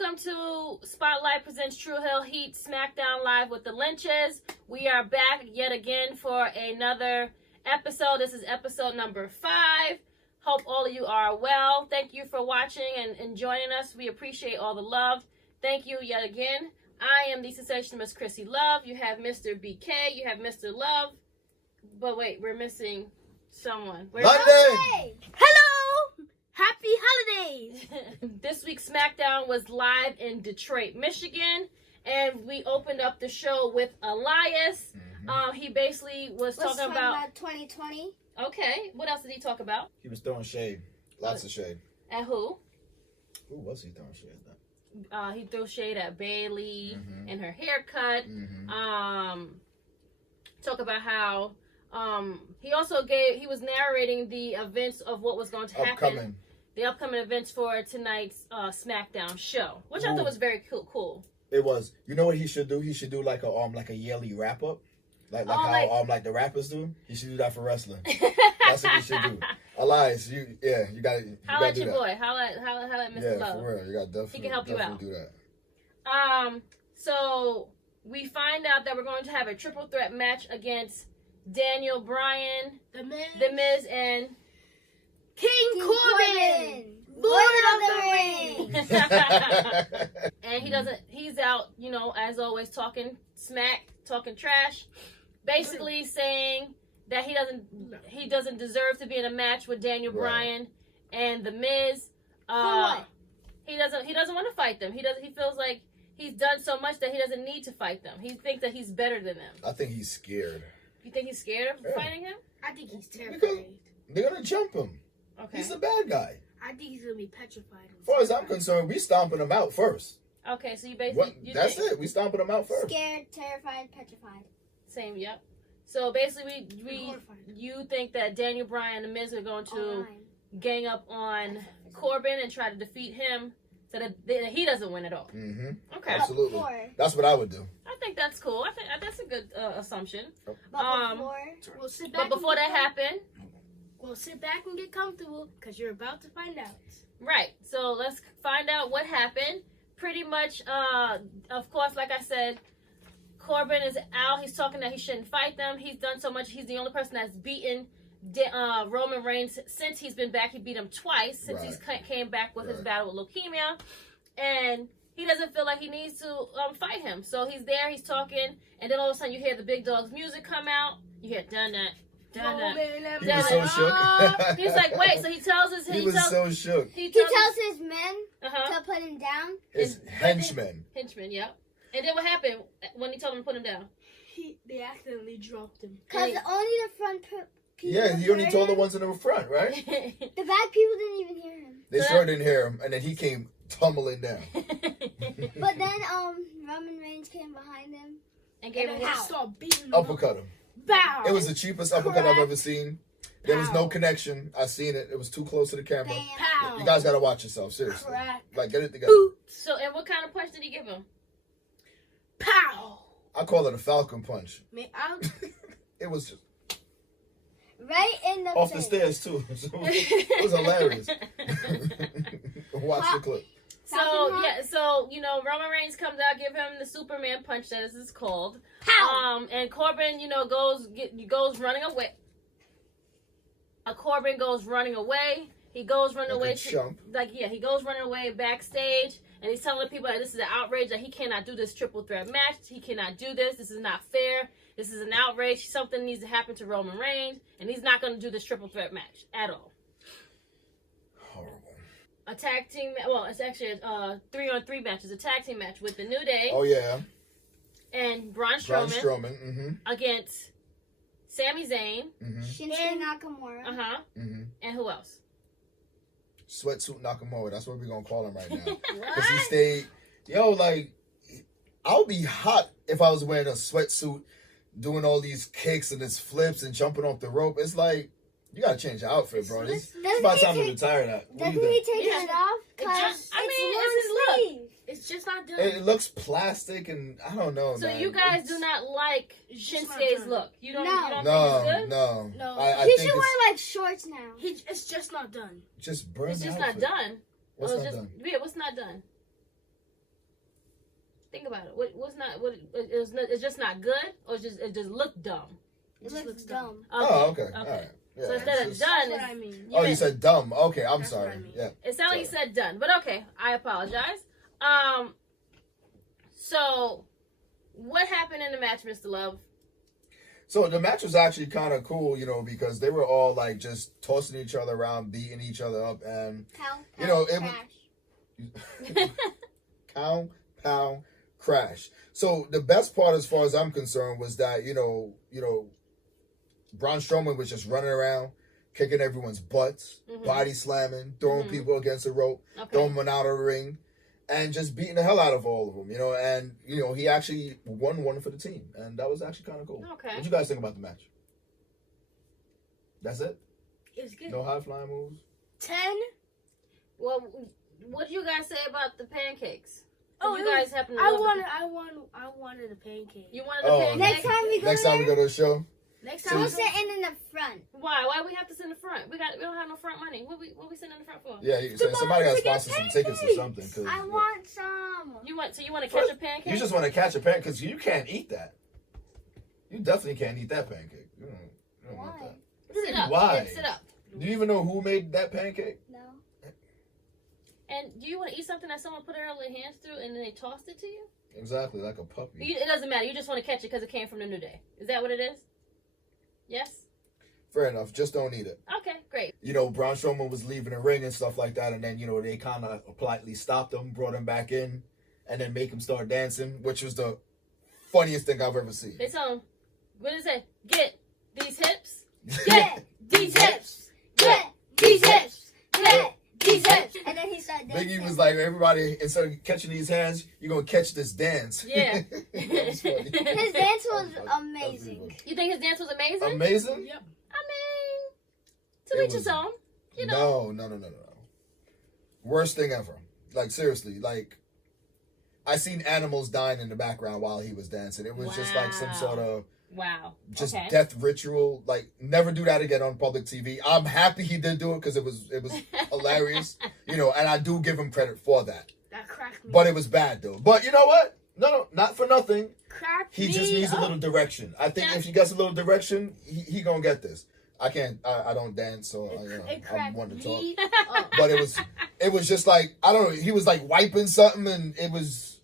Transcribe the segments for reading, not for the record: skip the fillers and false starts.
Welcome to Spotlight presents True Hill Heat Smackdown Live with the Lynchs. We are back yet again for another episode. This is episode number 5. Hope all of you are well. Thank you for watching and joining us. We appreciate all the love. Thank you yet again. I am the sensationalist Chrissy Love. You have Mr. BK. You have Mr. Love. But wait, we're missing someone. London! Hello! Happy holidays! This week's SmackDown was live in Detroit, Michigan. And we opened up the show with Elias. He basically was talking about 2020. Okay. What else did he talk about? He was throwing shade. Lots of shade. At who? Who was he throwing shade at? He threw shade at Bailey and her haircut. Talk about how he was narrating the events of what was going to happen. The upcoming events for tonight's SmackDown show, which I thought was very cool. It was. You know what he should do? He should do like a yearly wrap up, like how the rappers do. He should do that for wrestling. That's what he should do. Elias, you got to. How about your boy? How about Mr. Love? Yeah, for real. You got definitely. He can help you out. Do that. So we find out that we're going to have a triple threat match against Daniel Bryan, The Miz, and King Corbin! Lord of the Rings! And he's out, as always, talking smack, talking trash, basically saying that he doesn't deserve to be in a match with Daniel Bryan and The Miz. What? He doesn't want to fight them. He feels like he's done so much that he doesn't need to fight them. He thinks that he's better than them. I think he's scared. You think he's scared of fighting him? I think he's terrified. Because they're gonna jump him. Okay. He's a bad guy. I think he's gonna be petrified. As far as I'm concerned, we stomping him out first. Okay, so you basically that's it. We stomping him out first. Scared, terrified, petrified. Same, yep. So basically, you think that Daniel Bryan and The Miz are going to gang up on Corbin and try to defeat him so that he doesn't win at all. Okay, absolutely. That's what I would do. I think that's cool. I think that's a good assumption. But we'll sit back. But before that happens, we'll sit back and get comfortable because you're about to find out. Right. So let's find out what happened. Pretty much, of course, like I said, Corbin is out. He's talking that he shouldn't fight them. He's done so much. He's the only person that's beaten Roman Reigns since he's been back. He beat him twice since he came back with his battle with leukemia. And he doesn't feel like he needs to fight him. So he's there. He's talking. And then all of a sudden you hear the Big Dog's music come out. You hear dun-dun. He was so shook. He's like, wait. So he tells his... He was so shook. He tells his men to put him down. His henchmen. Henchmen, yeah. And then what happened when he told him to put him down? They accidentally dropped him. Because only the front people... Yeah, he only told the ones in the front, right? The back people didn't even hear him. They sure didn't hear him, and then he came tumbling down. But then Roman Reigns came behind him. And gave him a uppercut him. Bow. It was the cheapest uppercut I've ever seen. There was no connection. I seen it. It was too close to the camera. Pow. You guys got to watch yourself, seriously. Crack. Like, get it together. So, and what kind of punch did he give him? Pow. I call it a Falcon punch. It was just right in the off face. the stairs, too. So it was hilarious. Watch the clip. So, Roman Reigns comes out, give him the Superman punch, as it's called. Pow. And Corbin, goes running away. Corbin goes running away. He goes running away. He goes running away backstage. And he's telling the people that this is an outrage, that he cannot do this triple threat match. He cannot do this. This is not fair. This is an outrage. Something needs to happen to Roman Reigns. And he's not going to do this triple threat match at all. Horrible. A tag team, it's actually a 3-on-3 match. It's a tag team match with the New Day. Oh, yeah. And Braun Strowman. Against Sami Zayn. Shinsuke Nakamura. And who else? Sweatsuit Nakamura. That's what we're going to call him right now. Because he stayed... I would be hot if I was wearing a sweatsuit, doing all these kicks and this flips and jumping off the rope. It's like, you got to change your outfit, bro. It's about time to retire that. Doesn't he take it off? It's his look. It's just not done. It looks plastic and I don't know. So man. you guys do not like Shinsuke's look? You don't think it's good? No. He should wear like shorts now. It's just not done. Just burn It's the just outfit. not done. What's not done? Yeah, what's not done? Think about it. What's not? It's just not good, or it just looked dumb. It looks dumb. Okay. All right. Yeah, So instead of That's done, what I mean. you said dumb. Okay, I'm That's sorry. what I mean. Yeah. it sounded like you said done, but okay, I apologize. So what happened in the match, Mr. Love? So the match was actually kind of cool, because they were all like just tossing each other around, beating each other up, and it was pound, crash. So the best part, as far as I'm concerned, was that Braun Strowman was just running around, kicking everyone's butts, body slamming, throwing people against the rope, throwing them out of the ring, and just beating the hell out of all of them. And he actually won one for the team, and that was actually kind of cool. Okay. What you guys think about the match? That's it? It was good. No high flying moves? 10. Well, what do you guys say about the pancakes? Oh, you guys happen to I love wanted a pancake. You wanted the pancake? Next time we go to the show? Next so time we'll sit in the front. Why we have to sit in the front? We don't have no front money. What we sitting in the front for? Yeah, somebody got to sponsor some tickets or something. I want some. You want to catch a pancake? You just want to catch a pancake because you can't eat that. You definitely can't eat that pancake. You don't want Why? that. Sit up. Why? Yeah, sit up. Do you even know who made that pancake? No. And do you want to eat something that someone put their hands through and then they tossed it to you? Exactly, like a puppy. It doesn't matter. You just want to catch it because it came from the New Day. Is that what it is? Yes? Fair enough. Just don't eat it. Okay, great. Braun Strowman was leaving the ring and stuff like that, and then, they kind of politely stopped him, brought him back in, and then make him start dancing, which was the funniest thing I've ever seen. They tell him, what is it? Get these hips. Get these hips. Get these hips. Get these hips. And then he started dancing. Biggie was like, everybody, instead of catching these hands, you're going to catch this dance. Yeah. That was funny. His dance was amazing. You think his dance was amazing? Amazing? Yep. I mean, to It each his was- own. No. Worst thing ever. Like, seriously, like, I seen animals dying in the background while he was dancing. It was just like some Wow. sort of Wow. just Okay. death ritual. Like, never do that again on public TV. I'm happy he did do it because it was hilarious, and I do give him credit for that. That cracked me. But it was bad though. But you know what? No, not for nothing. Cracked He me just needs a up. little direction. I think Yeah. if he gets a little direction, he gonna get this. I can't. I don't dance, so It I'm cracked one to talk. me up. But it was just like, I don't know. He was like wiping something, and it was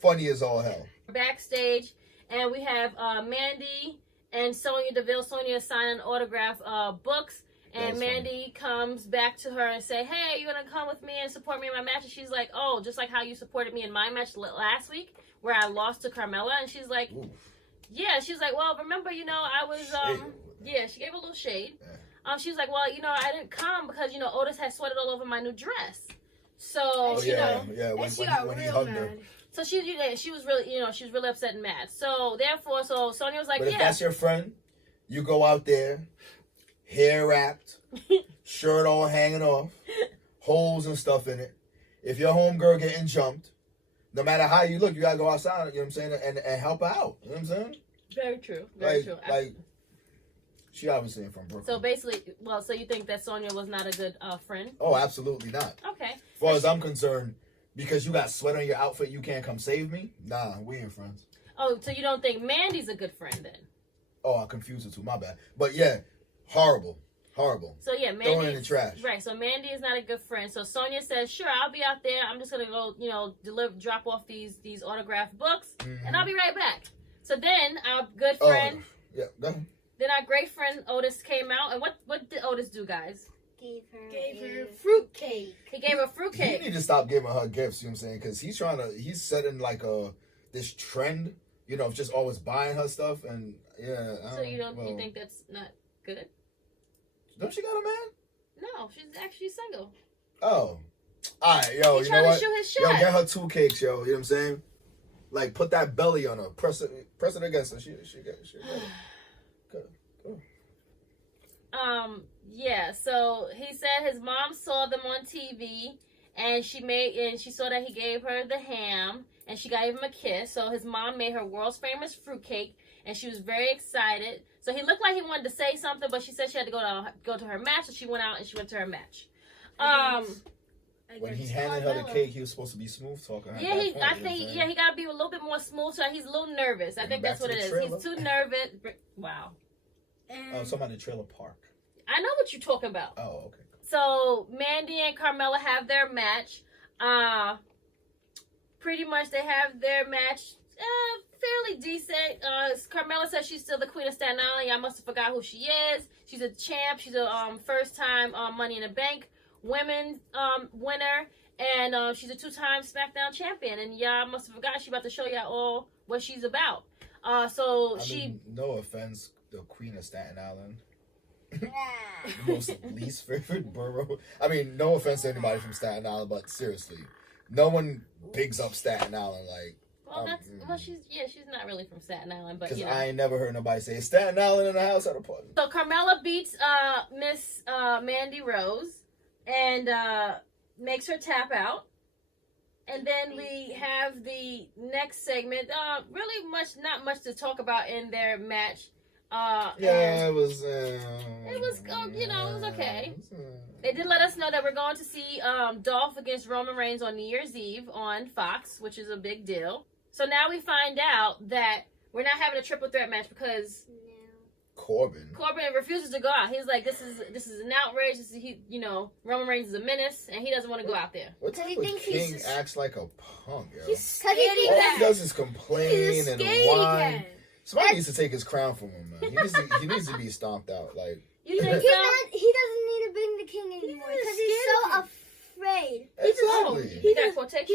funny as all hell. Backstage, and we have Mandy and Sonya Deville. Sonya is signing autograph books, and That's Mandy comes back to her and say, "Hey, you're gonna come with me and support me in my match?" And she's like, "Oh, just like how you supported me in my match last week, where I lost to Carmella." And she's like, Oof. "Yeah." She's like, "Well, remember, I was Shade. yeah." She gave a little shade. Yeah. She's like, "Well, I didn't come because Otis had sweated all over my new dress." So Oh And she yeah, got- yeah. And she got When he real hugged her. mad. So she was really, she was really upset and mad. So therefore, Sonya was like, But if yeah. that's your friend, you go out there, hair wrapped, shirt all hanging off, holes and stuff in it. If your homegirl getting jumped, no matter how you look, you gotta go outside. You know what I'm saying, and help her out. You know what I'm saying? Very true. Very true. Like she obviously ain't from Brooklyn. So basically, so you think that Sonya was not a good friend? Oh, absolutely not. Okay. As far as I'm concerned, because you got sweat on your outfit, you can't come save me? Nah, we ain't friends. Oh, so you don't think Mandy's a good friend then? Oh, I confused it too. My bad. But yeah, horrible. So yeah, Mandy. Throw it in the trash. Right. So Mandy is not a good friend. So Sonya says, "Sure, I'll be out there. I'm just gonna go, drop off these autographed books, and I'll be right back." So then our good friend, Yeah, go ahead. then our great friend Otis came out, and what did Otis do, guys? Gave Gave her her fruitcake. He gave her He fruitcake. need to stop giving her gifts, you know what I'm saying? Because he's setting like this trend, of just always buying her stuff, and yeah. So you think that's not good? Don't she got a man? No, she's actually single. Oh. Alright, yo, He's you know trying to what? shoot his Yo, shot. get her 2 cakes, yo, you know what I'm saying? Like, put that belly on her. Press it against her. She get it. Good. Yeah, so he said his mom saw them on TV and she saw that he gave her the ham and she gave him a kiss. So his mom made her world's famous fruitcake and she was very excited. So he looked like he wanted to say something, but she said she had to go to her match, so she went out and she went to her match. And when he handed her the cake, he was supposed to be smooth talking. Yeah, he got to be a little bit more smooth. So he's a little nervous. I think that's what it is. Trailer. He's too nervous. Wow. I'm talking about the trailer park. I know what you're talking about. Oh, okay. So Mandy and Carmella have their match. Pretty much they have their match fairly decent. Carmella says she's still the queen of Staten Island. I must have forgot who she is. She's a champ. She's a first time Money in the Bank women winner. And she's a 2-time SmackDown champion. And y'all must have forgot she's about to show y'all all what she's about. I mean, no offense, the queen of Staten Island. Most least favorite borough. I mean, no offense to anybody from Staten Island, but seriously, no one bigs up Staten Island like. Well, she's not really from Staten Island, but because I ain't never heard nobody say Staten Island in the house at a party. So Carmella beats Miss Mandy Rose and makes her tap out, and then we have the next segment. Really not much to talk about in their match. It was. It was okay. They did let us know that we're going to see Dolph against Roman Reigns on New Year's Eve on Fox, which is a big deal. So now we find out that we're not having a triple threat match because Corbin refuses to go out. He's like, this is an outrage. Roman Reigns is a menace, and he doesn't want to go out there. What type of king acts like a punk, yo? He's All he does is complain and whine. Somebody needs to take his crown from him, man. He needs to be stomped out. Like he doesn't need to bring the king anymore because he's so afraid. Exactly. He got quotation.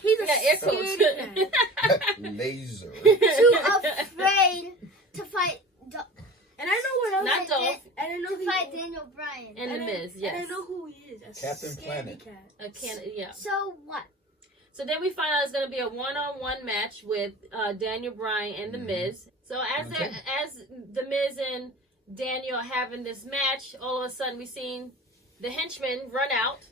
He's a scaredy cat. Laser. Too afraid to fight. And I know what else. Not Dolph. And I know to fight Daniel Bryan. And The Miz, yes. And I know who he is. Captain Planet. Yeah. So what? So then we find out it's going to be a one-on-one match with Daniel Bryan and The Miz. So as The Miz and Daniel are having this match, all of a sudden we seen the henchmen run out.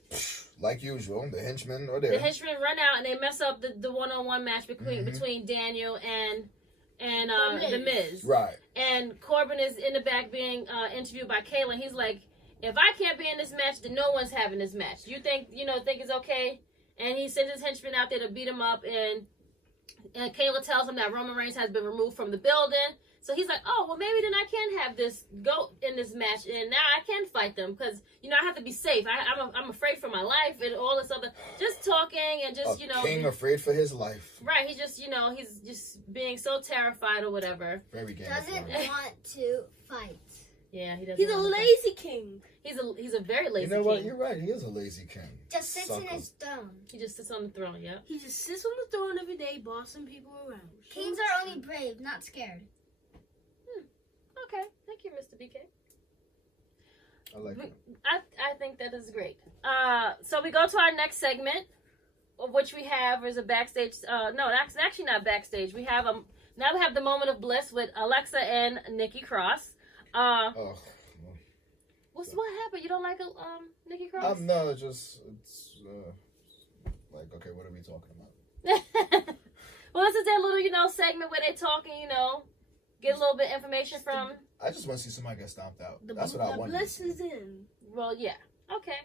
Like usual, the henchmen are there. The henchmen run out and they mess up the one-on-one match between Daniel and The Miz. Right. And Corbin is in the back being interviewed by Kayla. He's like, if I can't be in this match, then no one's having this match. Do you think it's okay? And he sends his henchmen out there to beat him up. And Kayla tells him that Roman Reigns has been removed from the building. So he's like, oh, well, maybe then I can have this goat in this match. And now I can fight them because, I have to be safe. I'm afraid for my life and all this other. Just talking and just, king afraid for his life. Right. He's just, he's just being so terrified or whatever. Very Game Doesn't want to fight. Yeah, he doesn't. He's a lazy king. He's a very lazy king. You know what? You're right. He is a lazy king. Just sits in his throne. He just sits on the throne, yeah. He just sits on the throne every day, bossing people around. Kings are only brave, not scared. Okay. Thank you, Mr. BK. I like it. I think that is great. So we go to our next segment, of which we have is a backstage. No, that's actually not backstage. We have now we have the moment of bliss with Alexa and Nikki Cross. What happened? You don't like Nikki Cross? No, it's like, okay, what are we talking about? Well, this is that little segment where they're talking, get a little bit of information from. I just want to see somebody get stomped out. That's what I want. The bliss is in. Well, yeah. Okay.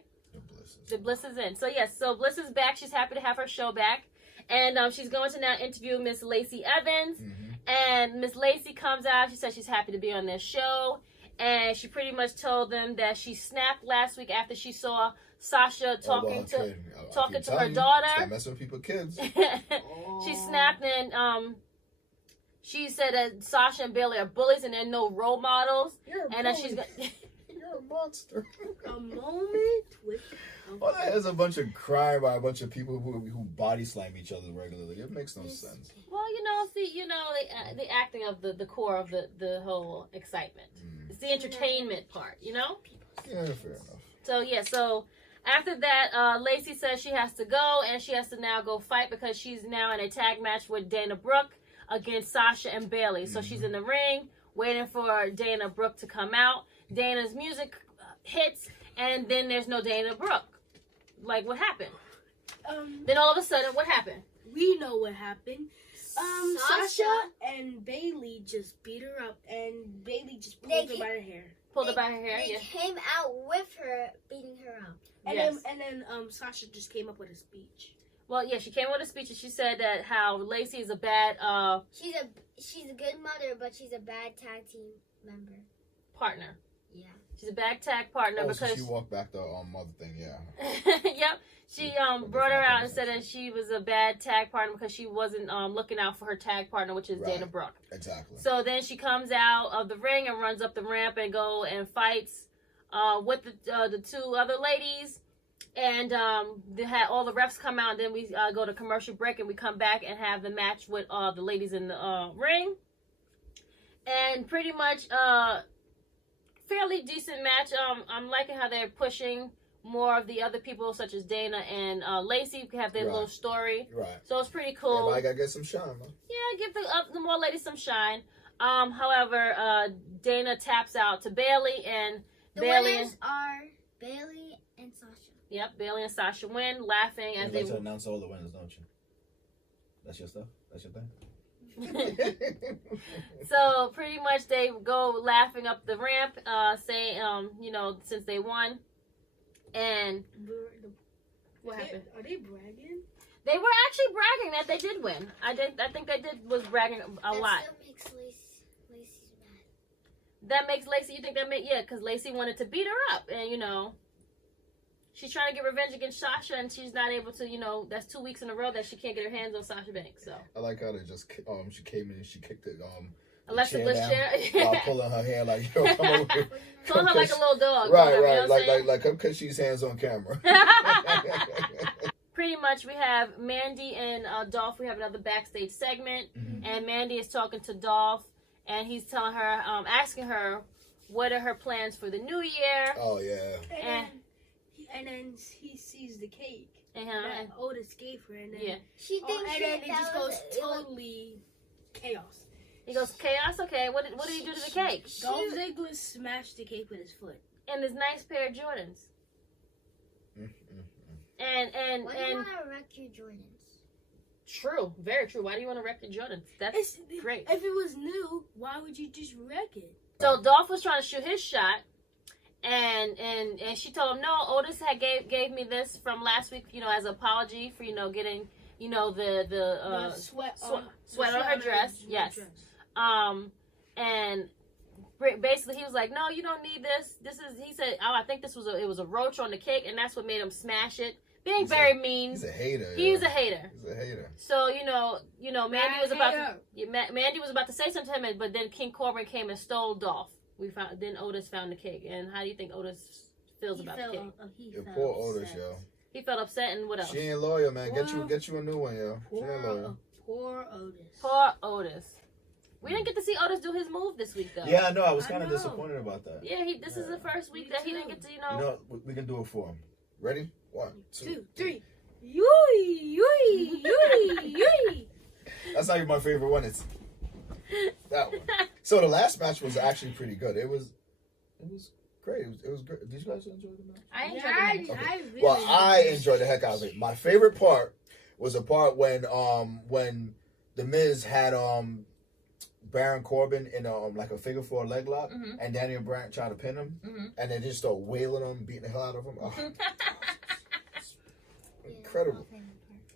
The bliss is in. So, yes. So, Bliss is back. She's happy to have her show back. And she's going to now interview Miss Lacey Evans. Mm-hmm. And Miss Lacey comes out. She says she's happy to be on their show. And she pretty much told them that she snapped last week after she saw Sasha talking to her daughter. Stop messing with people's kids. She snapped and she said that Sasha and Bailey are bullies and they're no role models. You're a and bully. You're a monster. A moment with. Well, there's a bunch of crime by a bunch of people who body slam each other regularly. It makes no sense. Well, the acting of the core of the whole excitement. It's the entertainment part, Yeah, fair enough. So after that, Lacey says she has to go and she has to now go fight because she's now in a tag match with Dana Brooke against Sasha and Bailey. So she's in the ring waiting for Dana Brooke to come out. Dana's music hits and then there's no Dana Brooke. Like, what happened? Then all of a sudden, what happened? We know what happened. Sasha and Bailey just beat her up, and Bailey just pulled her by her hair. Pulled her by her hair. They came out with her beating her up. And Yes. then Sasha just came up with a speech. Well, yeah, she came with a speech and she said that how Lacey is a bad She's a good mother, but she's a bad tag team member. partner. Yeah. She's a bad tag partner because so she walked back the mother thing, yeah. Yep. She brought her out and said that she was a bad tag partner because she wasn't looking out for her tag partner, which is Right. Dana Brooke. Exactly. So then she comes out of the ring and runs up the ramp and go and fights with the two other ladies. And they had all the refs come out. And then we go to commercial break and we come back and have the match with the ladies in the ring. And pretty much fairly decent match. I'm liking how they're pushing more of the other people, such as Dana and Lacey, have their Right. little story. Right. So it's pretty cool. Everybody gotta get some shine, man. Yeah, give the more ladies some shine. However, Dana taps out to Bailey, and The Bailey. winners are Bailey and Sasha. Yep, Bailey and Sasha win, laughing as You'd they. like to announce all the winners, don't you? That's your stuff? That's your thing? So pretty much they go laughing up the ramp, saying, since they won, and what happened? Are they bragging? They were actually bragging that they did win. I think they was bragging a lot. That still makes Lacey's mad. That makes Lacey. You think that made because Lacey wanted to beat her up, and she's trying to get revenge against Sasha, and she's not able to. That's 2 weeks in a row that she can't get her hands on Sasha Banks. So I like how they just she came in and she kicked it Alexa chair Bliss down chair, while pulling her hair like, yo, come over here. pulling her like a little dog. Right, whatever, right, you know what I'm saying? like come catch these hands on camera. Pretty much, we have Mandy and Dolph. We have another backstage segment, Mhm. and Mandy is talking to Dolph, and he's telling her, asking her, what are her plans for the new year? Oh yeah. And then he sees the cake And, that Otis gave her, and then yeah, She thinks and then it that just was- goes it was- totally chaos. he goes, chaos. Okay, what did he do to the cake? Dolph Ziggler smashed the cake with his foot. And his nice pair of Jordans. Mm-mm. And Why do you want to wreck your Jordans? true, very true. Why do you want to wreck your Jordans? That's great. If it was new, why would you just wreck it? So Dolph was trying to shoot his shot, and she told him, no, Otis had gave me this from last week, as an apology for getting the sweat sweat on her dress. Yes. And basically he was like, no, you don't need this. He said, oh, I think it was a roach on the cake, and that's what made him smash it. Being very mean. He's a hater. He's a hater. He's a hater. So Mandy was about to say something to him, but then King Corbin came and stole Dolph. Then Otis found the cake, and how do you think Otis feels about the cake? Your poor Otis, yo. He felt upset, and what else? She ain't loyal, man. Well, Get you a new one, yo. She ain't loyal. Poor Otis. Poor Otis. We didn't get to see Otis do his move this week, though. Yeah, I know. I was I kind of know. disappointed about that. Yeah, this is the first week that he didn't get to, You know, we can do it for him. Ready? 1, 2, 2, 3. Yui, yui, yui, yui. That's not even my favorite one. It's that one. So the last match was actually pretty good. It was great. It was great. Did you guys enjoy the match? I enjoyed Yeah, the match. I really Well, I enjoyed the heck out of it. My favorite part was the part when the Miz had Baron Corbin in like a figure 4 leg lock, Mhm. and Daniel Bryan tried to pin him, Mhm. and they just start wailing him, beating the hell out of him. Oh, incredible.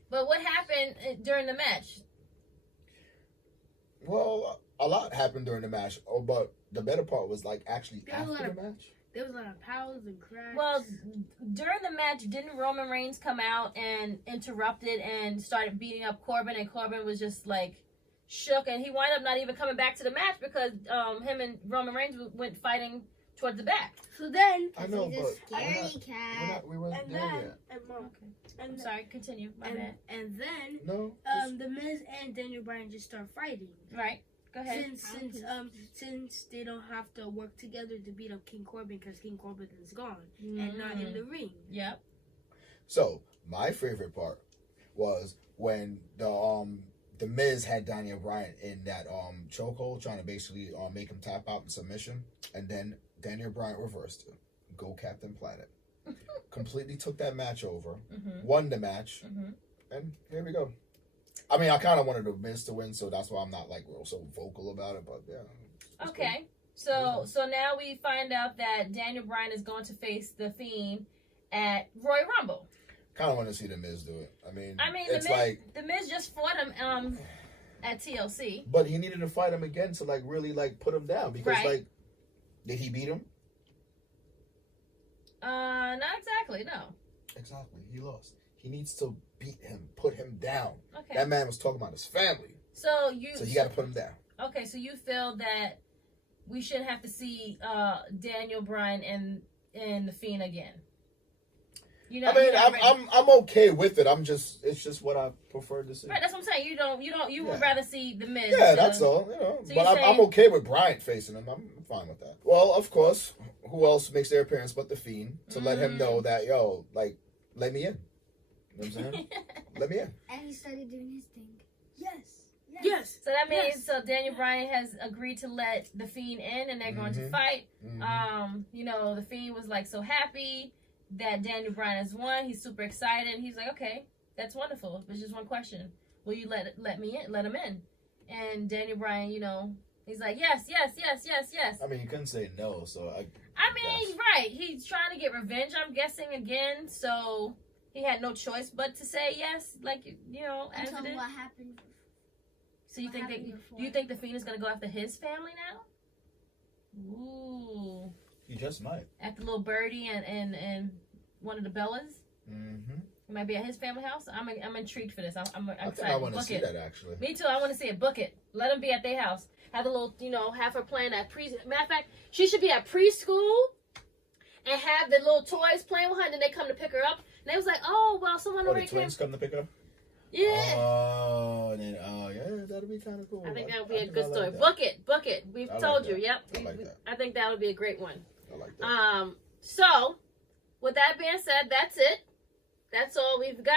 But what happened during the match? Well, a lot happened during the match. Oh, but the better part was like actually There was a after lot the of- match. There was a lot of powers and cracks. Well, during the match, didn't Roman Reigns come out and interrupted and started beating up Corbin, and Corbin was just like shook, and he wound up not even coming back to the match because him and Roman Reigns went fighting towards the back. so then, I know, He's a but scaredy cat. we weren't and there then, yet. and Mom, Okay. and I'm sorry, continue. My bad. and then, No. the Miz and Daniel Bryan just start fighting. Right. Go ahead. Since they don't have to work together to beat up King Corbin because King Corbin is gone and not in the ring. Yep. So my favorite part was when the Miz had Daniel Bryan in that chokehold, trying to basically make him tap out in submission, and then Daniel Bryan reversed it. Go Captain Planet. Completely took that match over, won the match, and here we go. I mean, I kind of wanted the Miz to win, so that's why I'm not like real so vocal about it. But yeah. Okay. So now we find out that Daniel Bryan is going to face The Fiend, at Royal Rumble. Kind of want to see the Miz do it. I mean, the Miz, the Miz just fought him at TLC. But he needed to fight him again to like really like put him down because Right. like, did he beat him? Not exactly. No. Exactly. He lost. He needs to beat him, put him down. Okay. That man was talking about his family. So you got to put him down. Okay, so you feel that we shouldn't have to see Daniel Bryan and the Fiend again. I mean, I'm okay with it. It's just what I prefer to see. Right, that's what I'm saying. You would rather see the Miz. Yeah, that's all. So but I'm okay with Bryan facing him. I'm fine with that. Well, of course, who else makes their appearance but the Fiend to let him know that like let me in. You know what I'm saying? Let me in. And he started doing his thing. Yes. So that means Daniel Bryan has agreed to let the Fiend in, and they're going to fight. Mm-hmm. The Fiend was like so happy that Daniel Bryan has won. He's super excited. He's like, okay, that's wonderful. There's just one question: will you let him in? And Daniel Bryan, he's like, yes. I mean, you couldn't say no, so I mean, right? He's trying to get revenge, I'm guessing, again. So he had no choice but to say yes, like as Until it is. what happened. So you think the Fiend is gonna go after his family now? Ooh. He just might. After little Birdie and one of the Bellas. Mm-hmm. It might be at his family house. I'm intrigued for this. I'm I think excited. I want to Book see it. that actually. Me too. I want to see it. Book it. Let him be at their house. Have a little, have her playing at matter of fact, she should be at preschool and have the little toys playing with her. And then they come to pick her up. And they was like, oh well, someone The already came. twins come to pick her. Yeah. Oh, and then yeah, that'll be kind of cool. I think that would be a good story. That. Book it. We've I told like you. that. Yep. I like that. I think that would be a great one. I like that. So, with that being said, that's it. That's all we've got.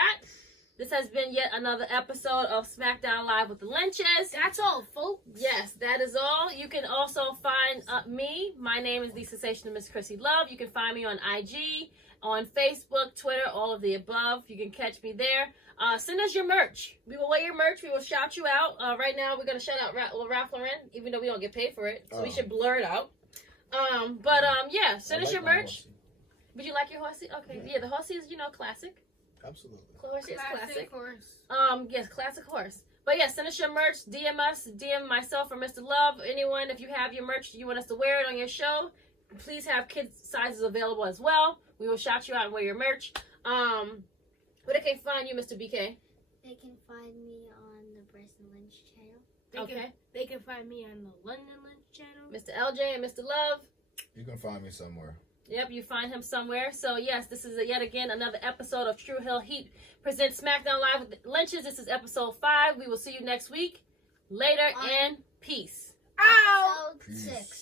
This has been yet another episode of SmackDown Live with the Lynchs. That's all, folks. Yes, that is all. You can also find me. My name is the sensational Miss Chrissy Love. You can find me on IG, on Facebook, Twitter, all of the above. You can catch me there. Send us your merch. We will wear your merch. We will shout you out. Right now, we're going to shout out Ralph Lauren, even though we don't get paid for it. So we should blur it out. Yeah, send us your merch. Would you like your horsey? Okay, yeah, the horsey is, classic. Absolutely. Horsey is classic. Horse. Yes, classic horse. But yeah, send us your merch. DM us. DM myself or Mr. Love. Anyone, if you have your merch, you want us to wear it on your show, please have kids sizes available as well. We will shout you out and wear your merch. Where they can find you, Mr. BK? They can find me on the Bryson Lynch channel. They can find me on the London Lynch channel. Mr. LJ and Mr. Love. You can find me somewhere. Yep, you find him somewhere. So, yes, this is yet again another episode of True Hill Heat presents SmackDown Live with the Lynchs. This is episode 5. We will see you next week. Later and peace. Ow! Episode 6.